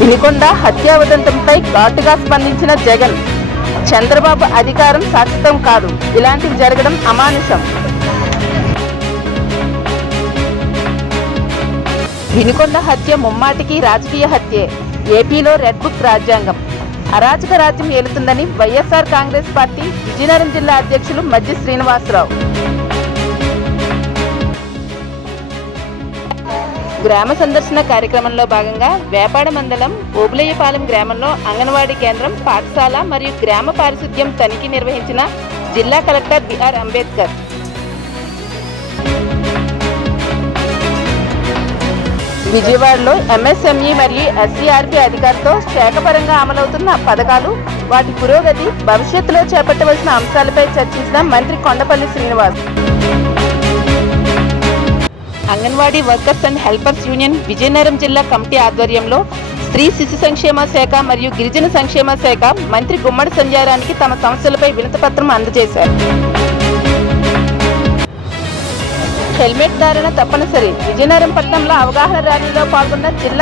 వినికొండ హత్యా ఉదంతంపై ఘాటుగా స్పందించిన జగన్. చంద్రబాబు అధికారం శాశ్వతం కాదు. ఇలాంటివి జరగడం అమానుషం. వినుకొండ హత్య ముమ్మాటికి రాజకీయ హత్యే. ఏపీలో రెడ్ బుక్ రాజ్యాంగం. అరాచక రాజ్యం ఏలుతుందని వైఎస్ఆర్ కాంగ్రెస్ పార్టీ విజయనగరం జిల్లా అధ్యక్షులు మధ్య శ్రీనివాసరావు. గ్రామ సందర్శన కార్యక్రమంలో భాగంగా వేపాడ మండలం ఓబులయ్యపాలెం గ్రామంలో అంగన్వాడీ కేంద్రం పాఠశాల మరియు గ్రామ పారిశుద్ధ్యం తనిఖీ నిర్వహించిన జిల్లా కలెక్టర్ బిఆర్ అంబేద్కర్. విజయవాడలో ఎంఎస్ఎంఈ మరియు ఎస్సీఆర్పీ అధికారులతో శాఖపరంగా అమలవుతున్న పథకాలు వాటి పురోగతి భవిష్యత్తులో చేపట్టవలసిన అంశాలపై చర్చించిన మంత్రి Kondapalli Srinivas. Anganwadi workers and helpers union Vizianagaram జిల్లా కమిటీ ఆధ్వర్యంలో స్త్రీ శిశు సంక్షేమ శాఖ మరియు గిరిజన సంక్షేమ శాఖ మంత్రి గుమ్మడి సంజారానికి తమ సమస్యలపై వినతిపత్రం అందజేశారు. హెల్మెట్ ధారణ తప్పనిసరి. విజయనగరం పట్టణంలో అవగాహన ర్యాలీలో పాల్గొన్న జిల్లా